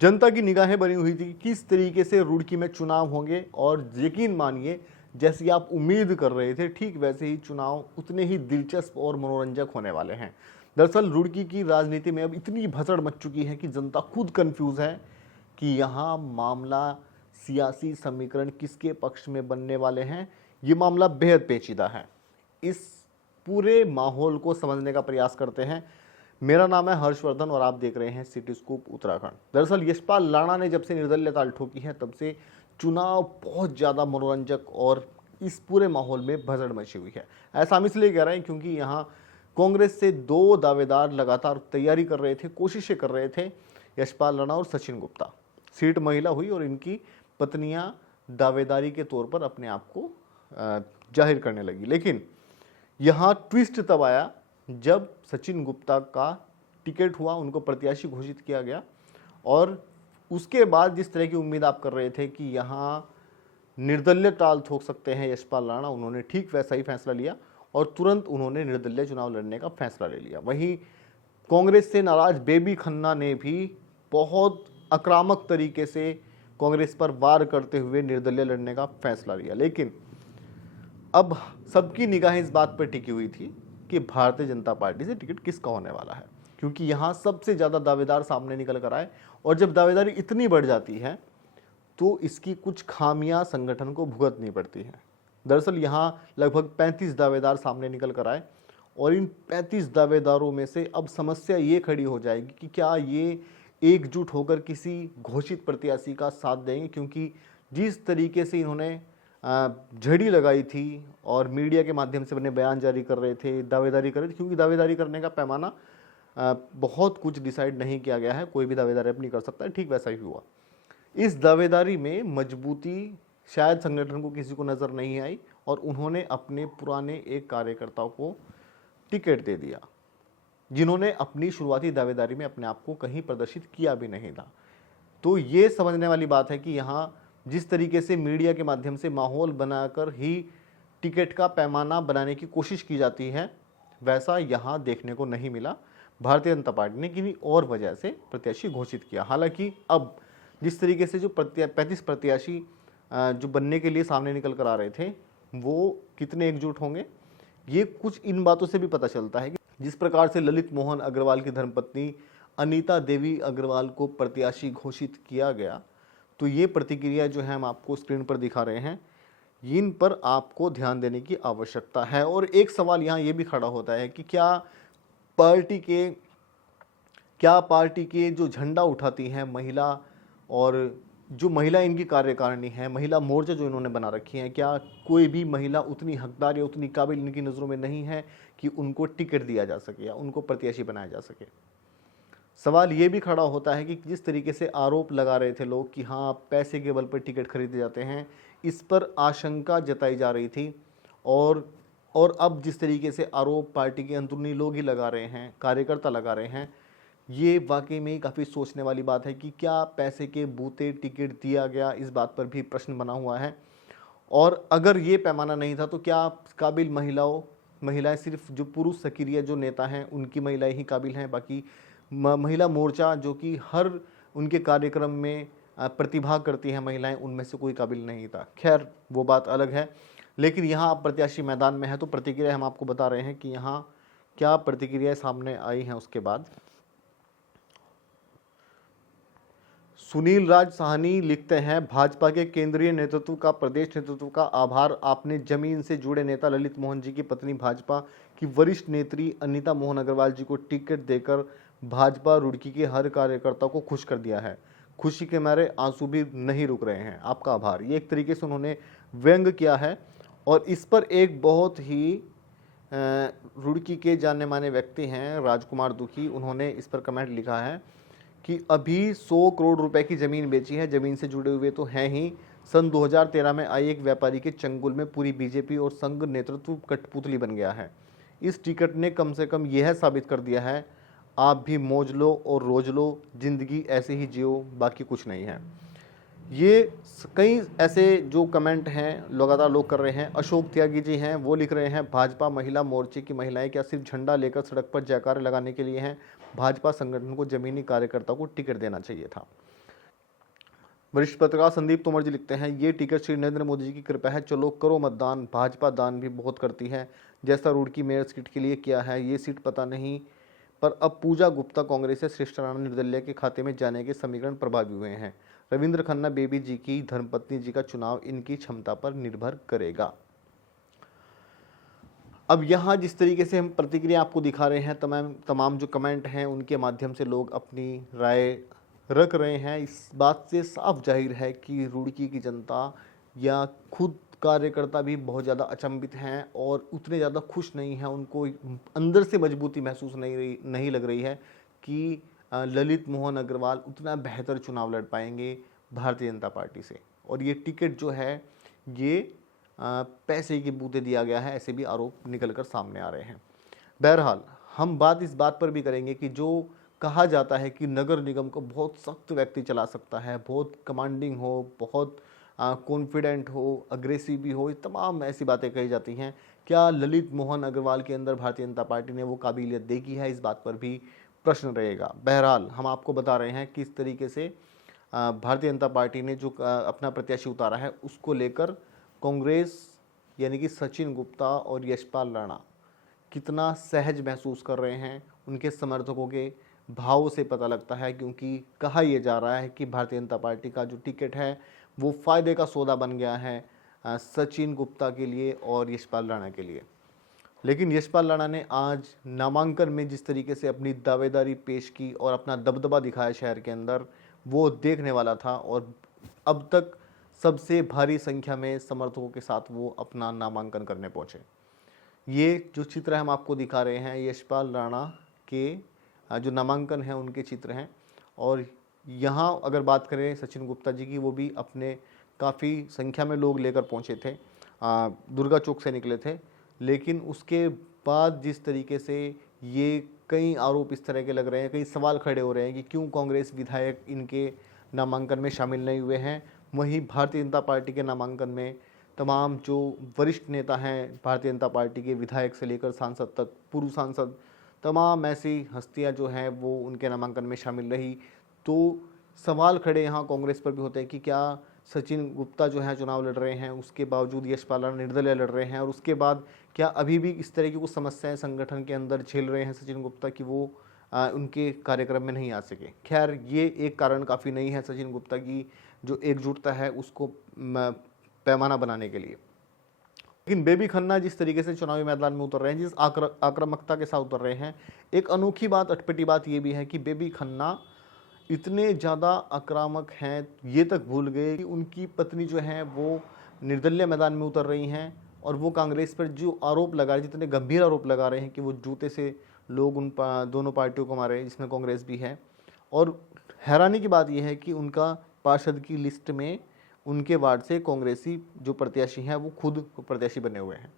जनता की निगाहें बनी हुई थी किस तरीके से रुड़की में चुनाव होंगे, और यकीन मानिए जैसी आप उम्मीद कर रहे थे ठीक वैसे ही चुनाव उतने ही दिलचस्प और मनोरंजक होने वाले हैं। दरअसल रुड़की की राजनीति में अब इतनी भसड़ मच चुकी है कि जनता खुद कंफ्यूज है कि यहाँ मामला सियासी समीकरण किसके पक्ष में बनने वाले हैं। ये मामला बेहद पेचीदा है। इस पूरे माहौल को समझने का प्रयास करते हैं। मेरा नाम है हर्षवर्धन और आप देख रहे हैं सिटी स्कूप उत्तराखंड। दरअसल यशपाल राणा ने जब से निर्दलीय ताल ठोकी है तब से चुनाव बहुत ज़्यादा मनोरंजक और इस पूरे माहौल में भसड़ मची हुई है। ऐसा हम इसलिए कह रहे हैं क्योंकि यहाँ कांग्रेस से दो दावेदार लगातार तैयारी कर रहे थे, कोशिशें कर रहे थे, यशपाल राणा और सचिन गुप्ता। सीट महिला हुई और इनकी पत्नियां दावेदारी के तौर पर अपने आप को जाहिर करने लगी। लेकिन यहाँ ट्विस्ट तब आया जब सचिन गुप्ता का टिकट हुआ, उनको प्रत्याशी घोषित किया गया, और उसके बाद जिस तरह की उम्मीद आप कर रहे थे कि यहाँ निर्दलीय टाल ठोक सकते हैं यशपाल राणा, उन्होंने ठीक वैसा ही फैसला लिया और तुरंत उन्होंने निर्दलीय चुनाव लड़ने का फैसला ले लिया। वहीं कांग्रेस से नाराज बेबी खन्ना ने भी बहुत आक्रामक तरीके से कांग्रेस पर वार करते हुए निर्दलीय लड़ने का फैसला लिया। लेकिन अब सबकी निगाहें इस बात पर टिकी हुई थी कि भारतीय जनता पार्टी से टिकट किसका होने वाला है, क्योंकि यहाँ सबसे ज़्यादा दावेदार सामने निकल कर आए, और जब दावेदारी इतनी बढ़ जाती है तो इसकी कुछ खामियां संगठन को भुगतनी पड़ती हैं। दरअसल यहाँ लगभग 35 दावेदार सामने निकल कर आए, और इन 35 दावेदारों में से अब समस्या ये खड़ी हो जाएगी कि क्या ये एकजुट होकर किसी घोषित प्रत्याशी का साथ देंगे, क्योंकि जिस तरीके से इन्होंने झड़ी लगाई थी और मीडिया के माध्यम से अपने बयान जारी कर रहे थे, दावेदारी कर रहे थे, क्योंकि दावेदारी करने का पैमाना बहुत कुछ डिसाइड नहीं किया गया है, कोई भी दावेदारी अपनी कर सकता है, ठीक वैसा ही हुआ। इस दावेदारी में मजबूती शायद संगठन को किसी को नज़र नहीं आई और उन्होंने अपने पुराने एक कार्यकर्ताओं को टिकट दे दिया, जिन्होंने अपनी शुरुआती दावेदारी में अपने आप को कहीं प्रदर्शित किया भी नहीं था। तो ये समझने वाली बात है कि यहाँ जिस तरीके से मीडिया के माध्यम से माहौल बनाकर ही टिकट का पैमाना बनाने की कोशिश की जाती है, वैसा यहाँ देखने को नहीं मिला। भारतीय जनता पार्टी ने किन्हीं और वजह से प्रत्याशी घोषित किया। हालांकि अब जिस तरीके से जो 35 प्रत्याशी जो बनने के लिए सामने निकल कर आ रहे थे, वो कितने एकजुट होंगे, ये कुछ इन बातों से भी पता चलता है कि जिस प्रकार से ललित मोहन अग्रवाल की धर्मपत्नी अनीता देवी अग्रवाल को प्रत्याशी घोषित किया गया, तो ये प्रतिक्रिया जो है हम आपको स्क्रीन पर दिखा रहे हैं, इन पर आपको ध्यान देने की आवश्यकता है। और एक सवाल यहाँ ये भी खड़ा होता है कि क्या पार्टी के जो झंडा उठाती हैं महिला, और जो महिला इनकी कार्यकारिणी है, महिला मोर्चा जो इन्होंने बना रखी है, क्या कोई भी महिला उतनी हकदार या उतनी काबिल इनकी नज़रों में नहीं है कि उनको टिकट दिया जा सके या उनको प्रत्याशी बनाया जा सके। सवाल ये भी खड़ा होता है कि जिस तरीके से आरोप लगा रहे थे लोग कि हाँ पैसे के बल पर टिकट खरीदे जाते हैं, इस पर आशंका जताई जा रही थी, और अब जिस तरीके से आरोप पार्टी के अंदरूनी लोग ही लगा रहे हैं, कार्यकर्ता लगा रहे हैं, ये वाकई में काफ़ी सोचने वाली बात है कि क्या पैसे के बूते टिकट दिया गया, इस बात पर भी प्रश्न बना हुआ है। और अगर ये पैमाना नहीं था तो क्या काबिल महिलाएं सिर्फ जो पुरुष सक्रिय जो नेता हैं उनकी महिलाएं ही काबिल हैं, बाकी महिला मोर्चा जो कि हर उनके कार्यक्रम में प्रतिभाग करती हैं महिलाएं, उनमें से कोई काबिल नहीं था। खैर वो बात अलग है। लेकिन यहाँ आप प्रत्याशी मैदान में है तो प्रतिक्रिया हम आपको बता रहे हैं कि यहाँ क्या प्रतिक्रियाएं सामने आई हैं। उसके बाद सुनील राज साहनी लिखते हैं, भाजपा के केंद्रीय नेतृत्व का, प्रदेश नेतृत्व का आभार। आपने जमीन से जुड़े नेता ललित मोहन जी की पत्नी, भाजपा की वरिष्ठ नेत्री अनीता मोहन अग्रवाल जी को टिकट देकर भाजपा रुड़की के हर कार्यकर्ता को खुश कर दिया है। खुशी के मारे आंसू भी नहीं रुक रहे हैं। आपका आभार, ये एक तरीके से उन्होंने व्यंग किया है। और इस पर एक बहुत ही रुड़की के जाने माने व्यक्ति हैं राजकुमार दुखी, उन्होंने इस पर कमेंट लिखा है कि अभी 100 करोड़ रुपए की ज़मीन बेची है। ज़मीन से जुड़े हुए तो हैं ही। सन 2013 में आई एक व्यापारी के चंगुल में पूरी बीजेपी और संघ नेतृत्व कठपुतली बन गया है। इस टिकट ने कम से कम यह साबित कर दिया है, आप भी मौज लो और रोज लो, जिंदगी ऐसे ही जियो, बाकी कुछ नहीं है। ये कई ऐसे जो कमेंट हैं लगातार लोग कर रहे हैं। अशोक त्यागी जी हैं, वो लिख रहे हैं, भाजपा महिला मोर्चे की महिलाएं क्या सिर्फ झंडा लेकर सड़क पर जयकारे लगाने के लिए हैं? भाजपा संगठन को जमीनी कार्यकर्ता को टिकट देना चाहिए था। वरिष्ठ पत्रकार संदीप तोमर जी लिखते हैं, ये टिकट श्री नरेंद्र मोदी जी की कृपा है, चलो करो मतदान, भाजपा दान भी बहुत करती है, जैसा रुड़की मेयर सीट के लिए किया है, ये सीट पता नहीं, पर अब पूजा गुप्ता कांग्रेस से श्रेष्ठ राणा निर्दलीय के खाते में जाने के समीकरण प्रभावी हुए हैं। रविंद्र खन्ना बेबी जी की धर्मपत्नी जी का चुनाव इनकी क्षमता पर निर्भर करेगा। अब यहाँ जिस तरीके से हम प्रतिक्रिया आपको दिखा रहे हैं, तमाम जो कमेंट हैं उनके माध्यम से लोग अपनी राय रख रहे हैं, इस बात से साफ जाहिर है कि रुड़की की जनता या खुद कार्यकर्ता भी बहुत ज़्यादा अचंभित हैं और उतने ज़्यादा खुश नहीं हैं। उनको अंदर से मजबूती महसूस नहीं लग रही है कि ललित मोहन अग्रवाल उतना बेहतर चुनाव लड़ पाएंगे भारतीय जनता पार्टी से। और ये टिकट जो है ये पैसे की बूते दिया गया है, ऐसे भी आरोप निकल कर सामने आ रहे हैं। बहरहाल हम बात इस बात पर भी करेंगे कि जो कहा जाता है कि नगर निगम को बहुत सख्त व्यक्ति चला सकता है, बहुत कमांडिंग हो, बहुत कॉन्फिडेंट हो, अग्रेसिव भी हो, ये तमाम ऐसी बातें कही जाती हैं। क्या ललित मोहन अग्रवाल के अंदर भारतीय जनता पार्टी ने वो काबिलियत देखी है, इस बात पर भी प्रश्न रहेगा। बहरहाल हम आपको बता रहे हैं किस तरीके से भारतीय जनता पार्टी ने जो अपना प्रत्याशी उतारा है उसको लेकर कांग्रेस यानी कि सचिन गुप्ता और यशपाल राणा कितना सहज महसूस कर रहे हैं, उनके समर्थकों के भाव से पता लगता है। क्योंकि कहा यह जा रहा है कि भारतीय जनता पार्टी का जो टिकट है वो फायदे का सौदा बन गया है सचिन गुप्ता के लिए और यशपाल राणा के लिए। लेकिन यशपाल राणा ने आज नामांकन में जिस तरीके से अपनी दावेदारी पेश की और अपना दबदबा दिखाया शहर के अंदर, वो देखने वाला था और अब तक सबसे भारी संख्या में समर्थकों के साथ वो अपना नामांकन करने पहुंचे। ये जो चित्र हम आपको दिखा रहे हैं यशपाल राणा के जो नामांकन है उनके चित्र हैं। और यहाँ अगर बात करें सचिन गुप्ता जी की, वो भी अपने काफ़ी संख्या में लोग लेकर पहुँचे थे, दुर्गा चौक से निकले थे। लेकिन उसके बाद जिस तरीके से ये कई आरोप इस तरह के लग रहे हैं, कई सवाल खड़े हो रहे हैं कि क्यों कांग्रेस विधायक इनके नामांकन में शामिल नहीं हुए हैं। वहीं भारतीय जनता पार्टी के नामांकन में तमाम जो वरिष्ठ नेता हैं भारतीय जनता पार्टी के, विधायक से लेकर सांसद तक, पूर्व सांसद, तमाम ऐसी हस्तियां जो हैं वो उनके नामांकन में शामिल रही। तो सवाल खड़े यहाँ कांग्रेस पर भी होते हैं कि क्या सचिन गुप्ता जो है चुनाव लड़ रहे हैं, उसके बावजूद यशपाल राणा निर्दलीय लड़ रहे हैं, और उसके बाद क्या अभी भी इस तरह की कुछ समस्याएं संगठन के अंदर झेल रहे हैं सचिन गुप्ता कि वो उनके कार्यक्रम में नहीं आ सके। खैर ये एक कारण काफ़ी नहीं है सचिन गुप्ता की जो एकजुटता है उसको पैमाना बनाने के लिए। लेकिन बेबी खन्ना जिस तरीके से चुनावी मैदान में उतर रहे हैं, जिस आक्रामकता के साथ उतर रहे हैं, एक अनोखी बात, अटपटी बात ये भी है कि बेबी खन्ना इतने ज़्यादा आक्रामक हैं, ये तक भूल गए कि उनकी पत्नी जो है वो निर्दलीय मैदान में उतर रही हैं और वो कांग्रेस पर जो आरोप लगा रहे, जितने गंभीर आरोप लगा रहे हैं कि वो जूते से लोग उन दोनों पार्टियों को मारे, जिसमें कांग्रेस भी है। और हैरानी की बात यह है कि उनका पार्षद की लिस्ट में उनके वार्ड से कांग्रेसी जो प्रत्याशी हैं वो खुद प्रत्याशी बने हुए हैं।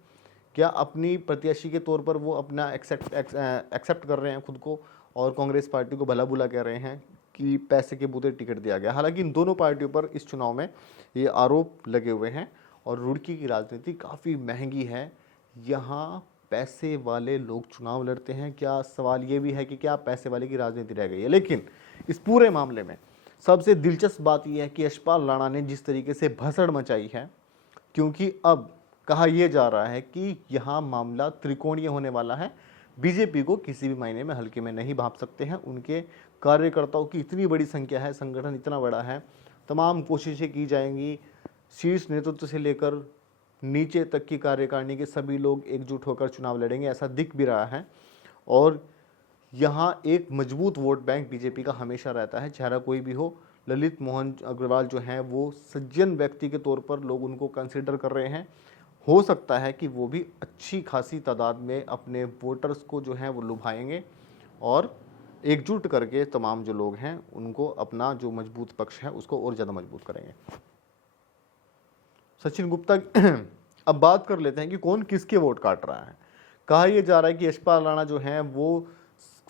क्या अपनी प्रत्याशी के तौर पर वो अपना एक्सेप्ट कर रहे हैं खुद को और कांग्रेस पार्टी को भला बुला कह रहे हैं कि पैसे के बूते टिकट दिया गया। हालांकि इन दोनों पार्टियों पर इस चुनाव में ये आरोप लगे हुए हैं और रुड़की की राजनीति काफ़ी महंगी है। यहाँ पैसे वाले लोग चुनाव लड़ते हैं। क्या सवाल ये भी है कि क्या पैसे वाले की राजनीति रह गई है। लेकिन इस पूरे मामले में सबसे दिलचस्प बात यह है कि यशपाल राणा ने जिस तरीके से भसड़ मचाई है, क्योंकि अब कहा यह जा रहा है कि यहाँ मामला त्रिकोणीय होने वाला है। बीजेपी को किसी भी मायने में हल्के में नहीं भांप सकते हैं। उनके कार्यकर्ताओं की इतनी बड़ी संख्या है, संगठन इतना बड़ा है, तमाम कोशिशें की जाएंगी, शीर्ष नेतृत्व से लेकर नीचे तक की कार्यकारिणी के सभी लोग एकजुट होकर चुनाव लड़ेंगे, ऐसा दिख भी रहा है। और यहाँ एक मजबूत वोट बैंक बीजेपी का हमेशा रहता है, चेहरा कोई भी हो। ललित मोहन अग्रवाल जो हैं वो सज्जन व्यक्ति के तौर पर लोग उनको कंसिडर कर रहे हैं। हो सकता है कि वो भी अच्छी खासी तादाद में अपने वोटर्स को जो है वो लुभाएंगे और एकजुट करके तमाम जो लोग हैं उनको अपना जो मजबूत पक्ष है उसको और ज़्यादा मजबूत करेंगे। सचिन गुप्ता अब बात कर लेते हैं कि कौन किसके वोट काट रहा है। कहा यह जा रहा है कि यशपाल राणा जो हैं वो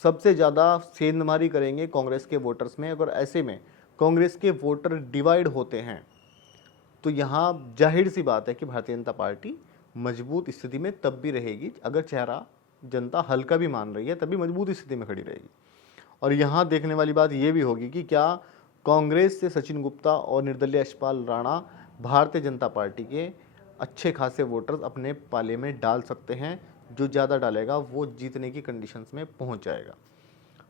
सबसे ज़्यादा सेंधमारी करेंगे कांग्रेस के वोटर्स में। अगर ऐसे में कांग्रेस के वोटर डिवाइड होते हैं तो यहाँ जाहिर सी बात है कि भारतीय जनता पार्टी मजबूत स्थिति में तब भी रहेगी। अगर चेहरा जनता हल्का भी मान रही है तभी मजबूत स्थिति में खड़ी रहेगी। और यहाँ देखने वाली बात यह भी होगी कि क्या कांग्रेस से सचिन गुप्ता और निर्दलीय यशपाल राणा भारतीय जनता पार्टी के अच्छे खासे वोटर्स अपने पाले में डाल सकते हैं। जो ज़्यादा डालेगा वो जीतने की कंडीशंस में पहुंच जाएगा।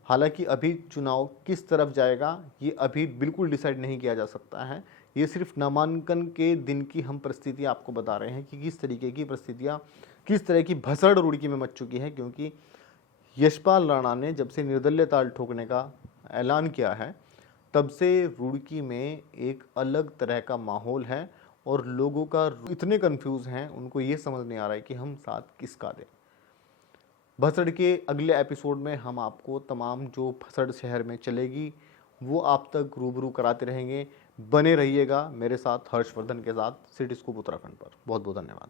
हालांकि अभी चुनाव किस तरफ जाएगा ये अभी बिल्कुल डिसाइड नहीं किया जा सकता है। ये सिर्फ नामांकन के दिन की हम परिस्थितियां आपको बता रहे हैं कि किस तरीके की परिस्थितियां, किस तरह की भसड़ रुड़की में मच चुकी है। क्योंकि यशपाल राणा ने जब से निर्दलीय ताल ठोकने का ऐलान किया है तब से रुड़की में एक अलग तरह का माहौल है और लोगों का इतने कंफ्यूज हैं, उनको ये समझ नहीं आ रहा है कि हम साथ किसका दें। भसड़ के अगले एपिसोड में हम आपको तमाम जो भसड़ शहर में चलेगी वो आप तक रूबरू कराते रहेंगे। बने रहिएगा मेरे साथ हर्षवर्धन के साथ सिटी स्कूप उत्तराखंड पर। बहुत बहुत धन्यवाद।